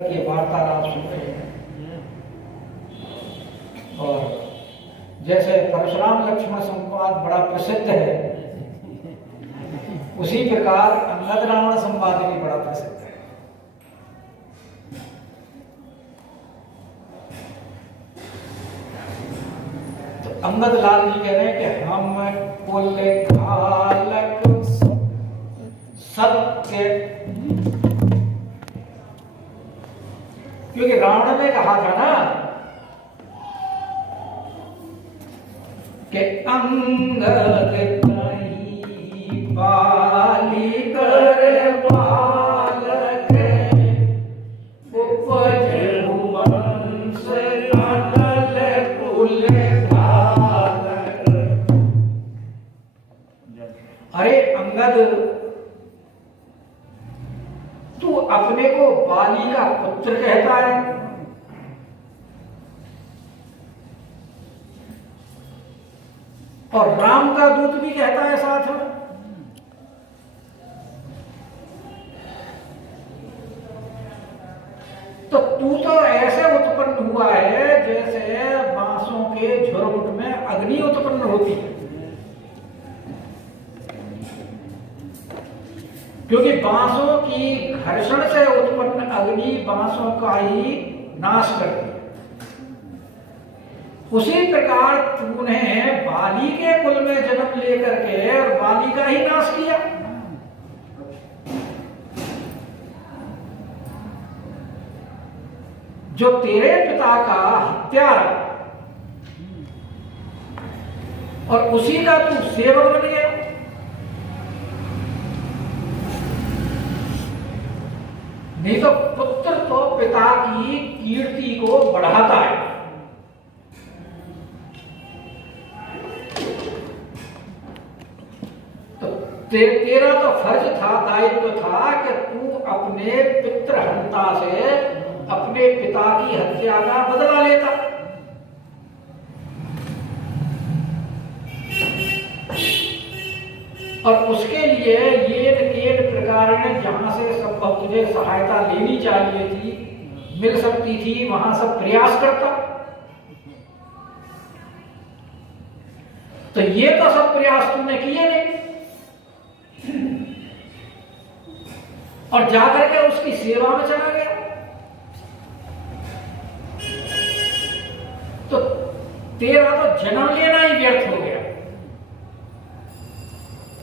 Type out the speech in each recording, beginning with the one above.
ये वार्तालाप सुन रहे हैं। और जैसे परशुराम लक्ष्मण संवाद बड़ा प्रसिद्ध है, उसी प्रकार अंगद रावण संवाद भी बड़ा प्रसिद्ध है। तो अंगद लाल जी कह रहे हैं कि हम कुल घालक सत्य, क्योंकि रावण ने कहा था ना कि अंगद कहीं बाली कर बालक उपज वंश अनल कुल घालक। अरे अंगद, तू अपने को बाली का पुत्र कहता है, और राम का दूत भी कहता है साथ में। तो तू तो ऐसे उत्पन्न हुआ है जैसे बांसों के झुरमुट में अग्नि उत्पन्न होती है, क्योंकि बांसों की घर्षण से उत्पन्न अग्नि बांसों का ही नाश करती है। उसी प्रकार तूने बाली के कुल में जन्म लेकर के और बाली का ही नाश किया। जो तेरे पिता का हत्यारा और उसी का तू सेवक बन गया। नहीं तो पुत्र तो पिता की कीर्ति को बढ़ाता है। तो तेरा तो फर्ज था, दायित्व था कि तू अपने पितृहंता से अपने पिता की हत्या का बदला लेता। और उसके लिए ये प्रकार ने जहां से संभव तुझे सहायता लेनी चाहिए थी, मिल सकती थी, वहां सब प्रयास करता। तो ये तो सब प्रयास तुमने किए नहीं, और जाकर के उसकी सेवा में चला गया। तो तेरा तो जन्म लेना ही व्यर्थ हो गया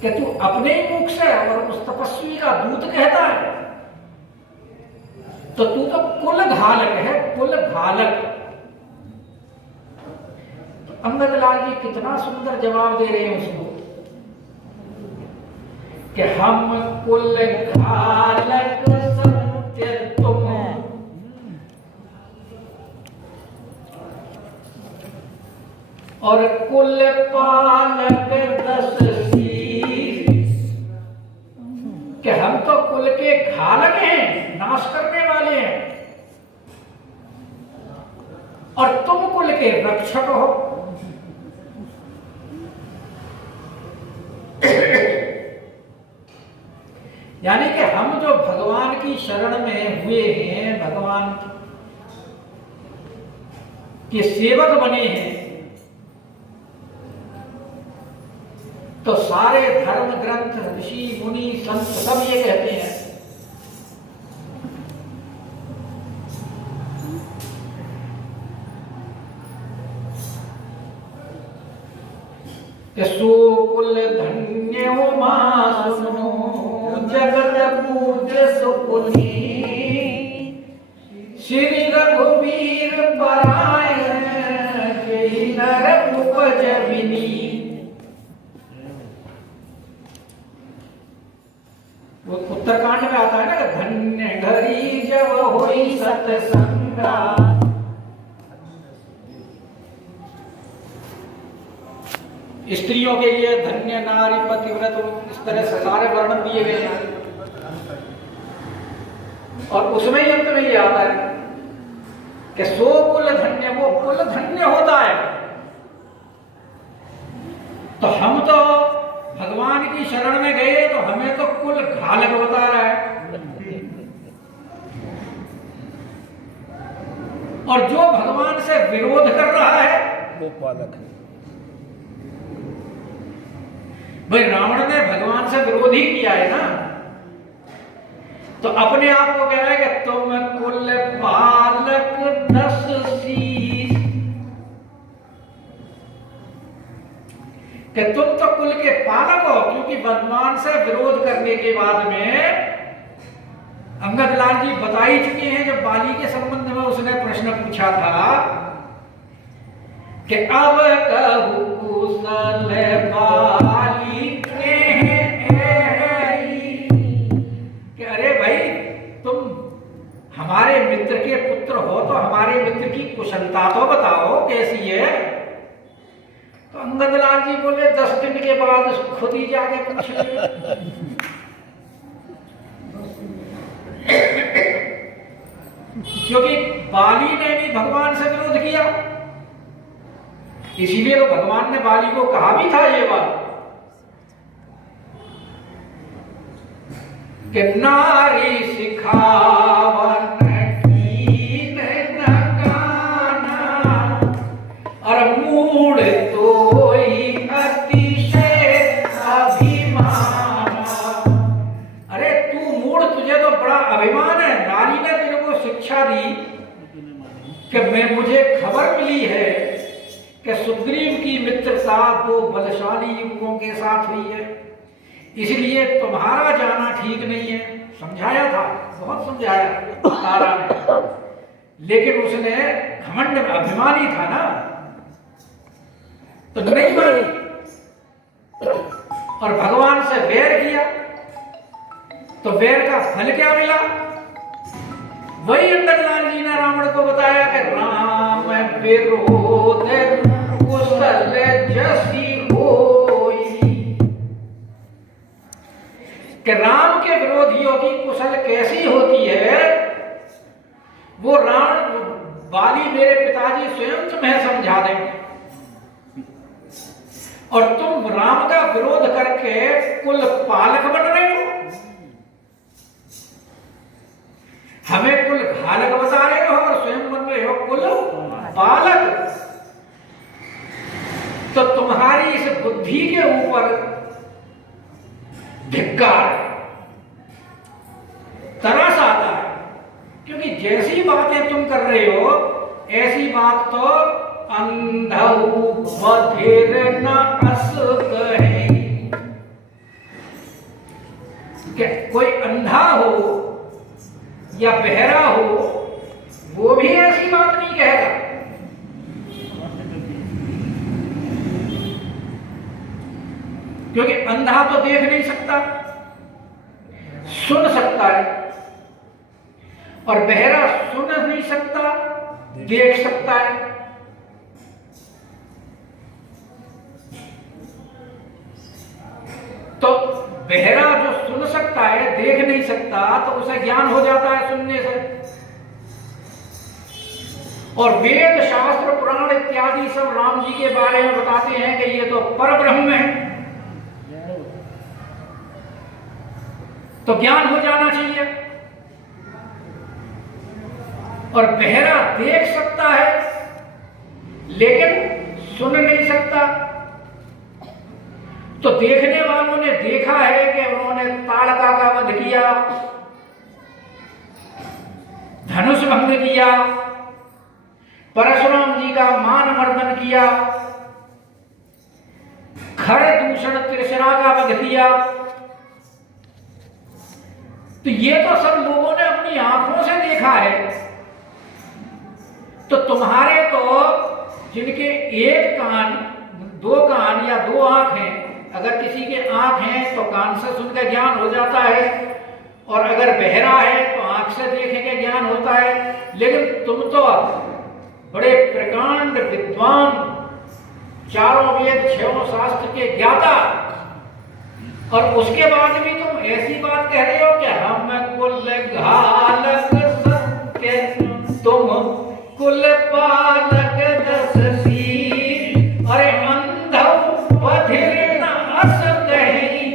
कि तू अपने ही मुख से और उस तपस्वी का दूत कहता है। तो तू तो कुल घालक है, कुल घालक। तो अंगद लाल जी कितना सुंदर जवाब दे रहे हैं उसको कि हम कुल घालक सत्य तुम, और कुल पालक 10 कि हम तो कुल के घालक हैं, नाश करने वाले हैं, और तुम कुल के रक्षक हो। यानी कि हम जो भगवान की शरण में हुए हैं, भगवान के सेवक बने हैं, तो सारे धर्म ग्रंथ, ऋषि मुनि संत सब ये कहते हैं कि सो कुल धन्य हो मां सुनो, जगत पूज्य सुकुली, श्री रघुवीर परायण के नर उपज विनी। वो उत्तरकांड में आता है ना कि धन्य घड़ी जब होई सत्संगा, स्त्रियों के लिए धन्य नारी पतिव्रत, इस तरह से सारे वर्णन दिए गए हैं। और उसमें ही अंत में ये आता है कि सो कुल धन्य, वो कुल धन्य होता है। तो हम तो भगवान की शरण में गए तो हमें तो कुल घालक बता रहा है। और जो भगवान से विरोध कर रहा है वो पालक है। भाई रावण ने भगवान से विरोध ही किया है ना, तो अपने आप को कह रहा है कि तुम कुल पालक 10 शीश, कि तुम तो कुल के पालक हो, क्योंकि भगवान से विरोध करने के बाद में अंगद लाल जी बता ही चुके हैं, जब बाली के संबंध में उसने प्रश्न पूछा था कि अब कहू कुशल बाली कि अरे भाई तुम हमारे मित्र के पुत्र हो, तो हमारे मित्र की कुशलता तो बताओ कैसी है। तो अंगद लाल जी बोले 10 दिन के बाद खुद ही जाके पूछ लेंगे। क्योंकि बाली ने भी भगवान से विरोध किया, इसीलिए तो भगवान ने बाली को कहा भी था ये बात कि नारी सिखावन कीन न गाना, और मूढ़ तोई अतिशय अभिमान। अरे तू मूढ़, तुझे तो बड़ा अभिमान है। नारी ने तेरे को शिक्षा दी कि मुझे खबर मिली है कि सुग्रीव की मित्रता 2 बलशाली युवकों के साथ हुई है, इसलिए तुम्हारा जाना ठीक नहीं है। समझाया था, बहुत समझाया तारा ने, लेकिन उसने घमंड में अभिमानी था ना, तो नहीं मानी और भगवान से वैर किया। तो वैर का फल क्या मिला? वही अंगद लाल जी ने रावण को बताया कि राम विरोध कुशल जसी होई, कि राम के विरोधियों की कुशल कैसी होती है, वो रावण बाली मेरे पिताजी स्वयं तुम्हें समझा देंगे। और तुम राम का विरोध करके कुल पालक बन रहे हो, हमें कुल घालक बता रहे हो और स्वयं बन रहे हो कुल पालक। तो तुम्हारी इस बुद्धि के ऊपर धिक्कार, तरस आता है, क्योंकि जैसी बातें तुम कर रहे हो ऐसी बात तो अंधौ बधिर न अस कहे, कि कोई अंधा हो या बहरा हो वो भी ऐसी बात नहीं कहेगा। क्योंकि अंधा तो देख नहीं सकता, सुन सकता है, और बहरा सुन नहीं सकता, देख सकता है। तो बहरा जो सुन सकता है, देख नहीं सकता, तो उसे ज्ञान हो जाता है सुनने से। और वेद शास्त्र पुराण इत्यादि सब राम जी के बारे में बताते हैं कि ये तो परब्रह्म है, तो ज्ञान हो जाना चाहिए। और बहरा देख सकता है लेकिन सुन नहीं सकता, तो देखने वालों ने देखा है कि उन्होंने ताड़का का वध किया, धनुष भंग किया, परशुराम जी का मान मर्दन किया, खर दूषण त्रिशरा का वध किया। तो ये तो सब लोगों ने अपनी आंखों से देखा है। तो तुम्हारे तो जिनके एक कान, 2 कान या 2 आंख हैं, अगर किसी के आंख हैं तो कान से सुनकर ज्ञान हो जाता है, और अगर बहरा है तो आंख से देखे के ज्ञान होता है। लेकिन तुम तो बड़े प्रकांड विद्वान, 4 वेद 6 शास्त्र के ज्ञाता, और उसके बाद भी तुम ऐसी बात कह रहे हो कि हम कुल घालक सत्य, तुम कुल पालक 10 शीश। अरे अंधौ बधिर न अस कहीं,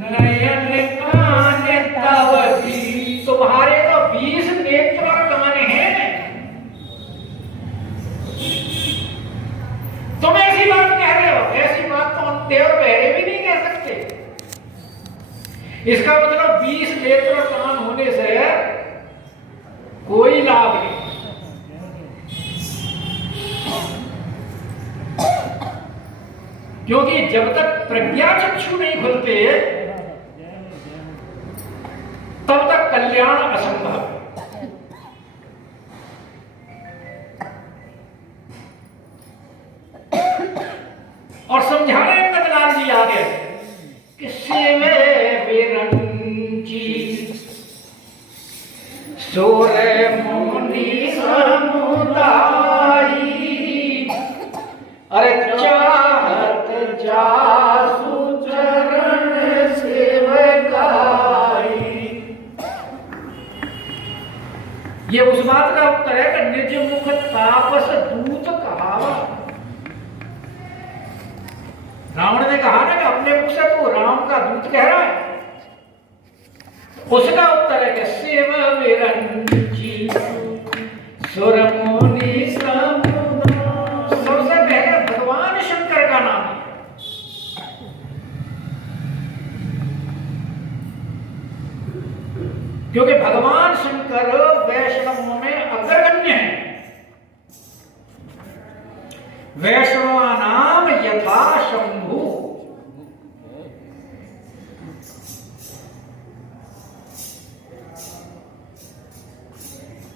नयन कान तव दी। तुम्हारे तो 20 नेत्र और कान हैं, इसका मतलब 20 नेत्र कान होने से कोई लाभ नहीं। क्योंकि जब तक प्रज्ञा चक्षु नहीं खुलते तब तक कल्याण असंभव है। और समझा रहे कतलाल जी आगे कि सेवे विरंची सोरे मुनि समुदायी, अरे चाहत जासु चरण सेवकाई। ये उस बात का उत्तर है कि निज मुख तापस दूत कहावा। रावण ने कहा ना कि अपने मुख से तो राम का दूत कह रहा है, उसका उत्तर है कि सेव विरंची सुर मुनि समुदाय। सबसे पहले भगवान शंकर का नाम है, क्योंकि भगवान शंकर वैष्णवों में अग्रगण्य है। वैष्णवानाम यथा शंभु,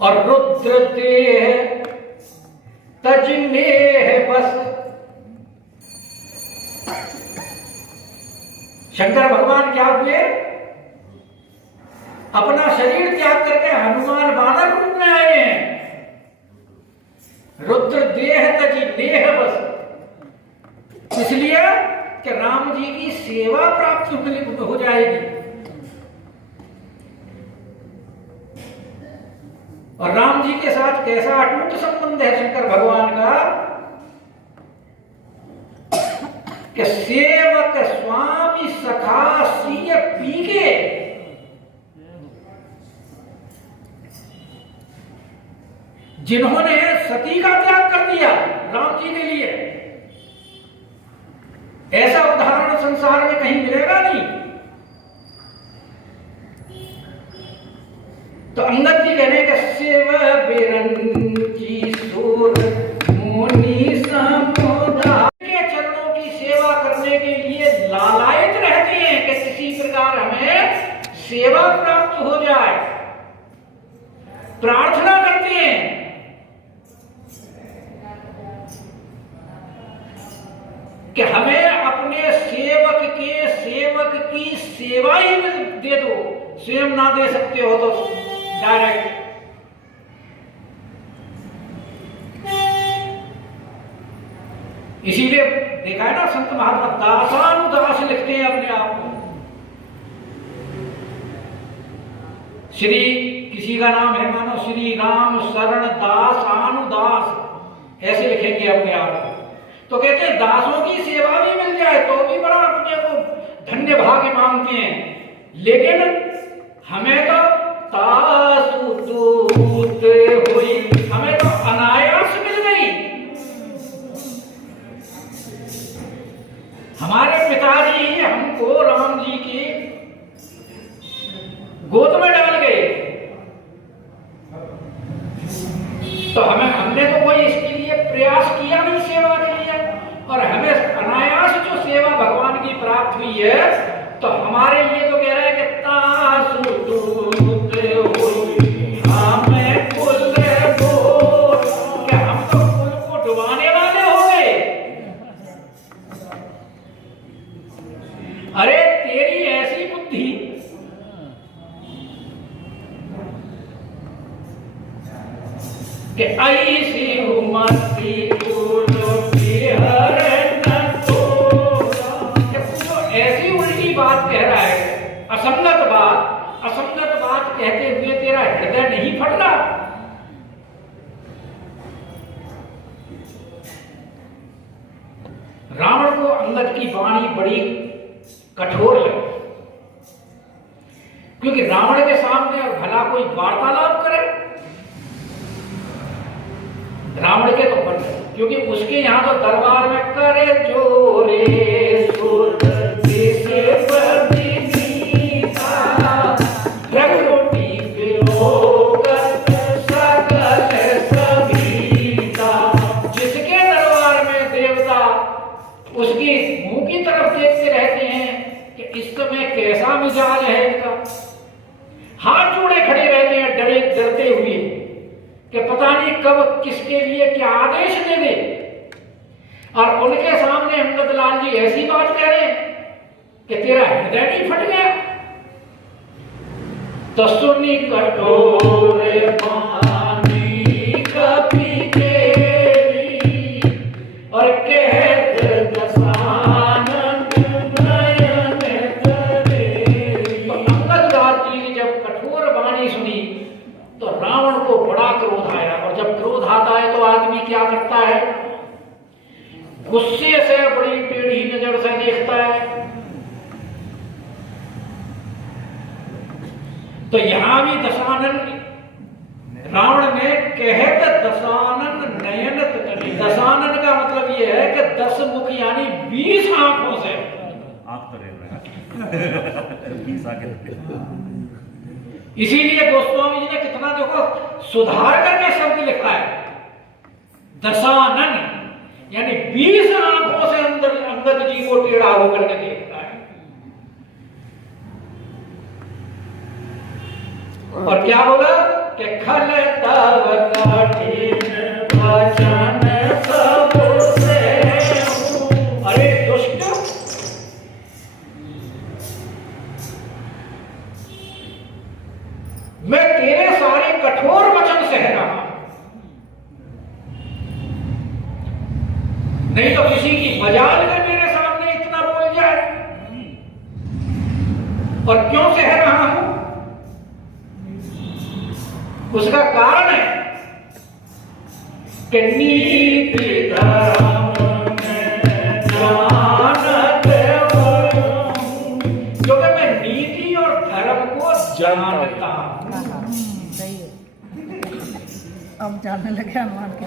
और रुद्र देह तजनेह बस। शंकर भगवान क्या हुए? अपना शरीर त्याग करके हनुमान वानर रूप में आए हैं। रुद्र देह तजी देह बस, इसलिए कि राम जी की सेवा प्राप्त हो जाएगी। और राम जी के साथ कैसा अटूट संबंध है शंकर भगवान का कि सेवक स्वामी सखा सीय पीके। जिन्होंने सती का त्याग कर दिया राम जी के लिए, ऐसा उदाहरण संसार में कहीं मिलेगा नहीं। तो अंगद जी कहने के सेव बेरंजी सूर मुनि समुदाय के चरणों की सेवा करने के लिए लालायित रहते हैं कि किसी प्रकार हमें सेवा प्राप्त हो जाए, प्रार्थना करते हैं कि हमें अपने सेवक की सेवा ही दे दो। स्वयं ना दे सकते हो तो डायरेक्ट। इसीलिए देखा है ना, संत महात्मा दासानुदास लिखते हैं अपने आप को। श्री किसी का नाम है मानो श्री राम शरण दास अनुदास, ऐसे लिखेंगे अपने आप को। तो कहते हैं दासों की सेवा भी मिल जाए तो भी बड़ा अपने को धन्य भाग्य मानते हैं। लेकिन हमें तो तासु दूत हुई, हमें तो अनायास मिल गई। हमारे पिताजी हमको राम जी की गोद में डाल गए, तो हमने तो कोई इसके लिए प्रयास किया नहीं सेवा के लिए, और हमें अनायास जो सेवा भगवान की प्राप्त हुई है, तो हमारे लिए तो कह रहे हैं कि तासु दूत हुई हमें कुल बोल, कि हम तो कुल को डुबाने वाले हो गए। अरे तेरी ऐसी बुद्धि कि ऐसी उमती ऐसी उल्टी बात कह रहा है, असंगत बात कहते हुए तेरा हृदय नहीं फट रहा। रावण को अंगद की वाणी बड़ी कठोर लगी, क्योंकि रावण के सामने भला कोई वार्तालाप करे, रावण के तो बन, क्योंकि उसके यहाँ तो दरबार में करे जोरे सुर दिसे कि पता नहीं कब किसके लिए क्या आदेश दे दे, और उनके सामने अंगद लाल जी ऐसी बात कह रहे हैं कि तेरा हृदय नहीं फट गया। तो सुनी कठोर वाणी कपि तेरी, और कहत दसानन नयन तरेरी। तो अंगद लाल जी ने जब कठोर वाणी सुनी तो रावण को बड़ा क्रोध आया, और जब क्रोध आता है तो आदमी क्या करता है, गुस्से से बड़ी टेढ़ी नजर से देखता है। तो यहां भी दशानन, रावण ने कहत दशानन नयन तरेरी। दशानन का मतलब यह है कि 10 मुख यानी 20 आंखों से आंख तरे। इसीलिए गोस्वामी जी ने कितना देखो सुधार करके शब्द लिखा है, दशानन यानी 20 आंखों से अंदर अंगद जी को टेढ़ा होकर के देखता है। और क्या बोला कि खल तव कठिन वचन सब से, अरे दुष्ट, मैं तेरे सारे कठोर वचन सह रहा हूं, नहीं तो किसी की मजाल में मेरे सामने इतना बोल जाए। और क्यों सह रहा हूं, उसका कारण है कि नीति धर्म में जानत हूं, क्योंकि मैं नीति और धर्म को जानता हूं। सही है, अब जानने लगे हनुमान के।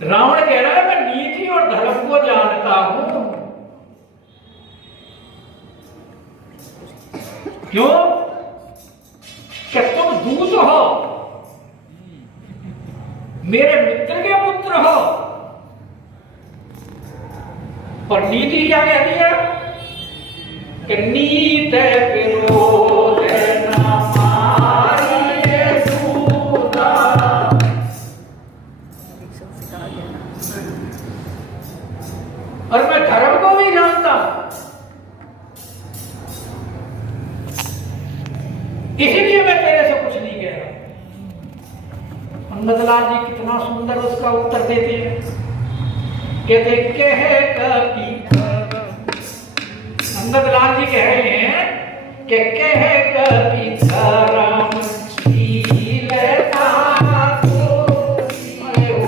रावण कह रहा है मैं नीति और धर्म को जानता हूं। क्यों? कि तुम दूत हो, मेरे मित्र के पुत्र हो। और नीति क्या कहती है कि नीत विरोध न मारिए दूता। और मैं धर्म को भी जानता हूं, इसीलिए मैं तेरे से कुछ नहीं कह रहा। अंगदलाल जी कितना सुंदर उसका उत्तर देते हैं, कहते कहे कपि, अंगदलाल जी कह रहे हैं कि कहे कपि धर्म शीलता को। अरे ओ,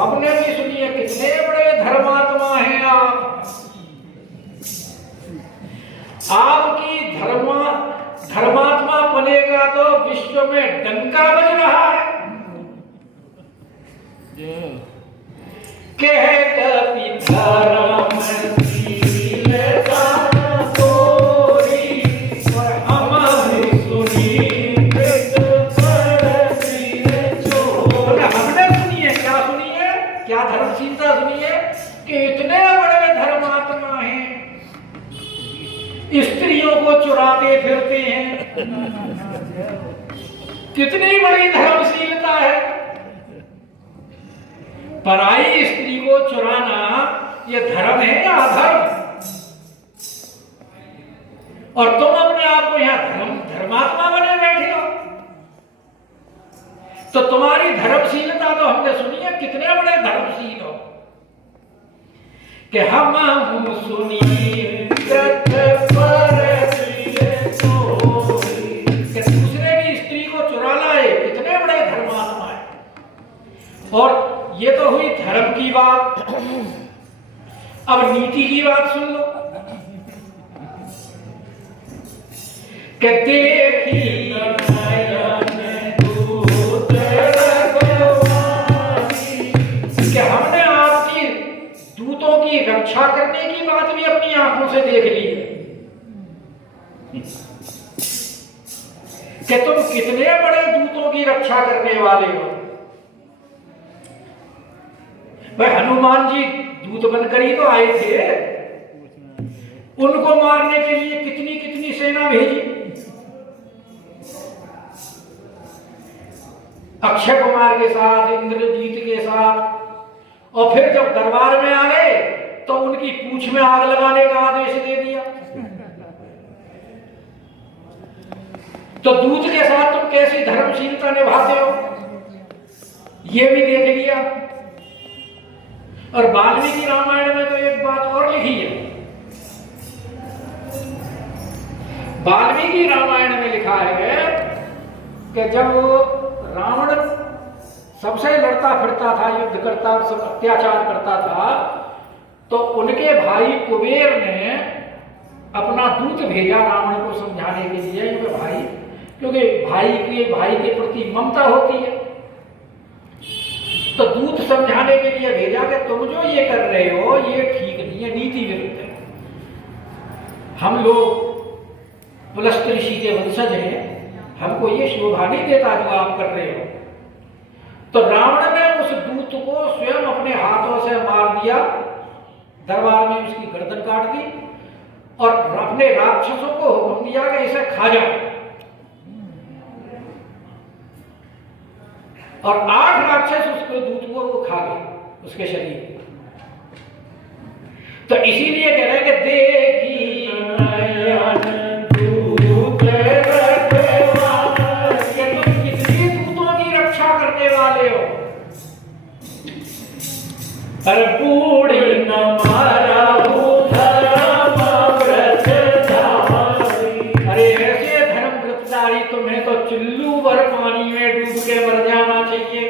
हमने भी सुनी है कितने बड़े धर्मात्मा हैं आपकी धर्मात्मा बनेगा तो विश्व में डंका बज रहा है। कह कपि धर्म शीलता तोरी, और हम सुनी हमने सुनी है। क्या सुनी है? क्या धर्मशीलता सुनी है कि इतने बड़े धर्मात्मा हैं, स्त्रियों को चुराते फिरते हैं। कितनी बड़ी धर्मशीलता है। पराई स्त्री को चुराना ये धर्म है या अधर्म? और तुम अपने आप को यहां धर्मात्मा बने बैठे हो। तो तुम्हारी धर्मशीलता तो हमने सुनी है, कितने बड़े धर्मशील हो कि हम सुनी दूसरे की स्त्री को चुरा लाए, कितने बड़े धर्मात्मा है। और ये तो हुई धर्म की बात। अब नीति की बात सुन लो कि देखी कि हमने आपकी दूतों की रक्षा करने की बात भी अपनी आंखों से देख ली कि तुम कितने बड़े दूतों की रक्षा करने वाले हो। भाई हनुमान जी दूत बनकर ही तो आए थे, उनको मारने के लिए कितनी कितनी सेना भेजी। अक्षय कुमार के साथ, इंद्रजीत के साथ, और फिर जब दरबार में आ गए तो उनकी पूंछ में आग लगाने का आदेश दे दिया। तो दूत के साथ तुम कैसी धर्मशीलता निभाते हो, ये भी देख लिया। और वाल्मीकि रामायण में तो एक बात और लिखी है। वाल्मीकि रामायण में लिखा है कि जब रावण सबसे लड़ता फिरता था, युद्ध करता, सब अत्याचार करता था, तो उनके भाई कुबेर ने अपना दूत भेजा रावण को समझाने के लिए कि भाई, क्योंकि भाई के प्रति ममता होती है, तो दूत समझाने के लिए भेजा कि तुम जो ये कर रहे हो ये ठीक नहीं है, नीति विरुद्ध है। हम लोग पुलस्त ऋषि के वंशज हैं, हमको ये शोभा नहीं देता जो आप कर रहे हो। तो रावण ने उस दूत को स्वयं अपने हाथों से मार दिया, दरबार में उसकी गर्दन काट दी और अपने राक्षसों को हुक्म दिया कि इसे खा जाओ। और 8 राक्षस उसके दूत को खा गए, उसके शरीर। तो इसीलिए कह रहे हैं कि देखी तुम कितनी दूतों की रक्षा करने वाले हो। अरे बूढ़ी न मारा तुम्हें तो चुल्लू भर पानी में डूब के मर जाना चाहिए।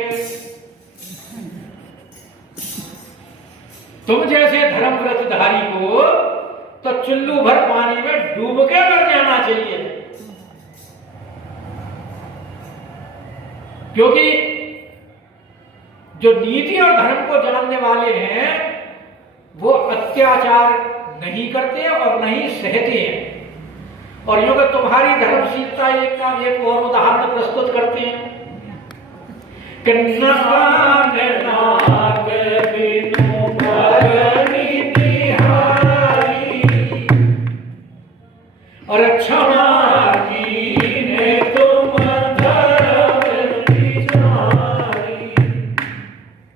तुम जैसे धर्म व्रतधारी को तो चुल्लू भर पानी में डूब के मर जाना चाहिए, क्योंकि जो नीति और धर्म को जानने वाले हैं वो अत्याचार नहीं करते और नहीं सहते हैं। और योग तुम्हारी धर्मशीलता एक और उदाहरण प्रस्तुत करते हैं कि और क्षमा कीने तुम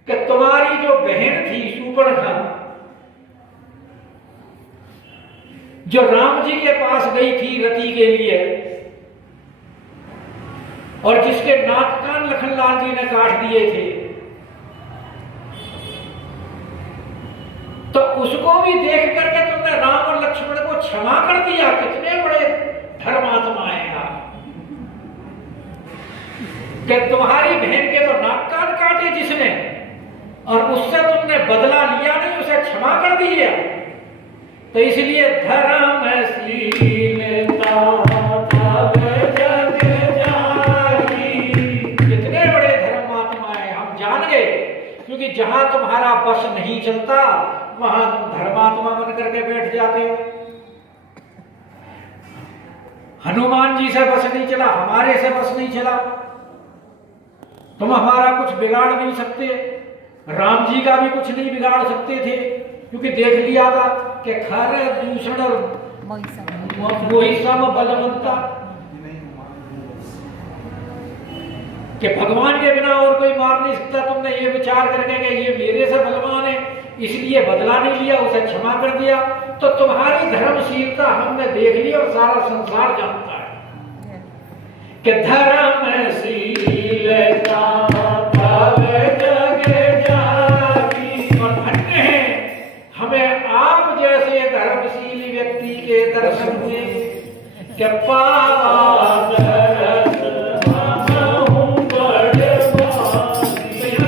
कि तुम्हारी जो बहन थी शूर्पणखा, जो राम जी के पास गई थी रति के लिए और जिसके नाक कान लखनलाल जी ने काट दिए थे, तो उसको भी देख करके तुमने राम और लक्ष्मण को क्षमा कर दिया। कितने बड़े धर्मात्मा हैं आप, कि तुम्हारी बहन के तो नाक कान काटे जिसने, और उससे तुमने बदला लिया नहीं, उसे क्षमा कर दिया। तो इसलिए धर्मशीलता कितने बड़े धर्मात्मा है, हम जान गए। क्योंकि जहां तुम्हारा बस नहीं चलता वहां तुम धर्मात्मा बन करके बैठ जाते हो। हनुमान जी से बस नहीं चला, हमारे से बस नहीं चला, तुम हमारा कुछ बिगाड़ नहीं सकते। राम जी का भी कुछ नहीं बिगाड़ सकते थे, क्योंकि देख लिया था कि खर दूषण और वही सब बलवंता, कि भगवान के बिना और कोई मार नहीं सकता। तुमने ये विचार करके कि ये मेरे से बलवान है इसलिए बदला नहीं लिया, उसे क्षमा कर दिया। तो तुम्हारी धर्मशीलता हमने देख ली और सारा संसार जानता है कि धर्मशीलता हमें आप जैसे धर्मशील व्यक्ति के दर्शन हुए कि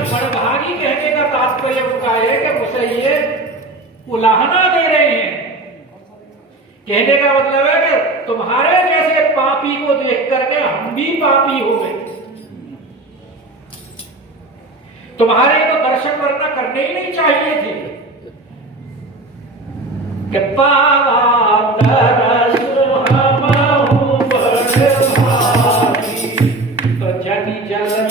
बड़भागी कहने का तात्पर्य उनका है कि उसे ये उलाहना दे रहे हैं। कहने का मतलब है कि तुम्हारे जैसे पापी को देख करके हम भी पापी हो गए। तुम्हारे तो दर्शन वरना करने ही नहीं चाहिए थे कि पावा तरस हमहु बड़ भागी। तो जनि जलन